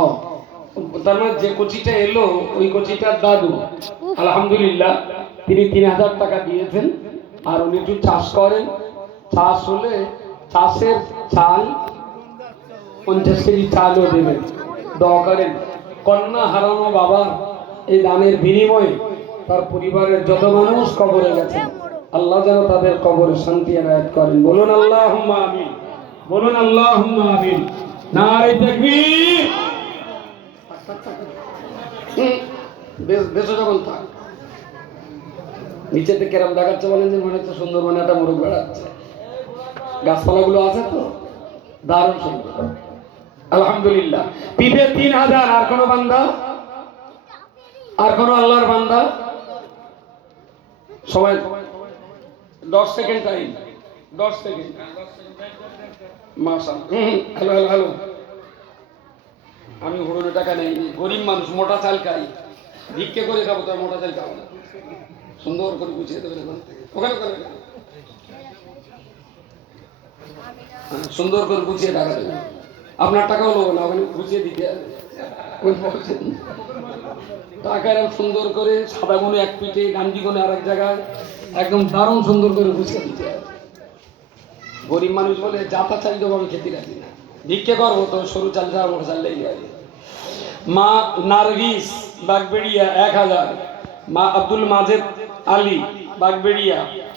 ও, তার মানে যে কোচিটা এলো ওই কোচিটার দাদু আলহামদুলিল্লাহ তিনি 3000 টাকা দিয়েছেন। আর উনি একটু চাষ করেন, চাষ হলে চাষের চাল 50 কেজি চালও দেবেন। দোয়া করেন কন্যা হারানো বাবার এই দানের বিনিময়ে তার পরিবারের যত মানুষ কবরে গেছে আল্লাহ যেন তাদের কবরে শান্তি এনায়েত করেন। বলুন আল্লাহুম্মা আমিন, বলুন আল্লাহুম্মা আমিন। নারে তাকবীর। বেশ যখন থাক নিচেতে কেরাম দেখাচ্ছে বলেন যে মনে হচ্ছে সুন্দরবনে একটা মোরগ বেড়াচ্ছে, গাছপালাগুলো আছে তো দারুণ সুন্দর আলহামদুলিল্লাহ। পিঠে 3000। আর কোনো বান্দা, আর কোনো আল্লাহর বান্দা? সময় 10 সেকেন্ড টাইম, 10 সেকেন্ড। মাশাআল্লাহ। Hello hello hello. আমি হুড়োনো টাকা নেই, গরিব মানুষ, মোটা চাল খাই, ভিক্ষে করে খাবো, তার মোটা চাল খাবো না। সুন্দর করে গুছিয়ে দেবেন ওখানে করে, সুন্দর করে গুছিয়ে টাকা দেবেন। আপনার টাকাও নেবো না, ওখানে গুছিয়ে দিতে হবে। টাকা এরকম সুন্দর করে সাদা গুনে এক পিঠে, গান্ধী গুনে আর এক জায়গায়, একদম দারুণ সুন্দর করে গুছিয়ে দিতে হবে। গরিব মানুষ বলে যাতা চাল দেবো, আমি খেতে রাখি না, ভিক্ষে করবো তো সরু চাল ছাড়া মোটা চাল লেগে যাবে। মা নার্গিস বাগবেড়িয়া 1000, মা আব্দুল মাজেদ আলী বাগবেড়িয়া